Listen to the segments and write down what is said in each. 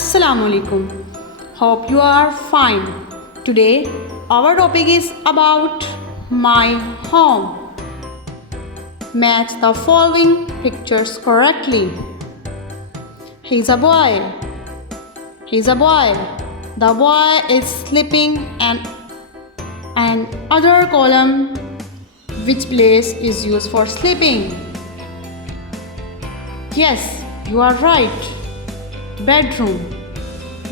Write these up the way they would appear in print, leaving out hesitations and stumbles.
Assalamu alaikum. Hope you are fine. Today our topic is about my home. Match the following pictures correctly. He's a boy. He's a boy. The boy is sleeping and other column, which place is used for sleeping? Yes, you are right. Bedroom.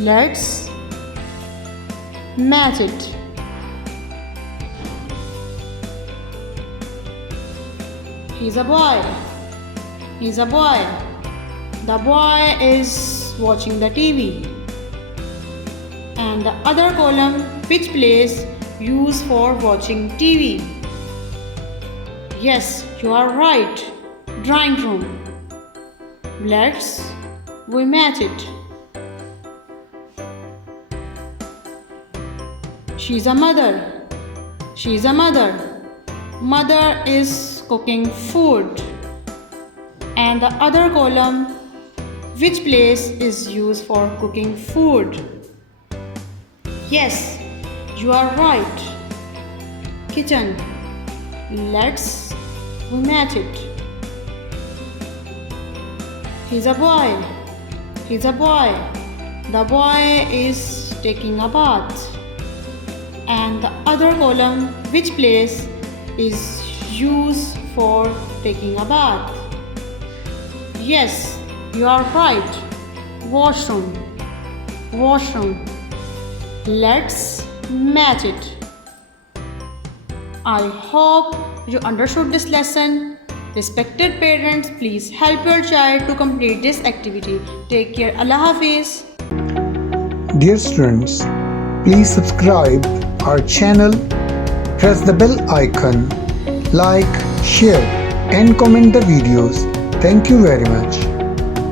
Let's match it. He's a boy. He's a boy. The boy is watching the TV. And the other column, which place used for watching TV? Yes, you are right. Drawing room. We match it. She's a mother. She's a mother. Mother is cooking food. And the other column, which place is used for cooking food? Yes, you are right. Kitchen. We match it. He's a boy. He's a boy. The boy is taking a bath. And the other column, which place is used for taking a bath? Yes, you are right. Washroom. Washroom. Let's match it. I hope you understood this lesson. Respected parents, please help your child to complete this activity. Take care. Allah Hafiz. Dear students, please subscribe our channel, press the bell icon, like, share and comment the videos. Thank you very much.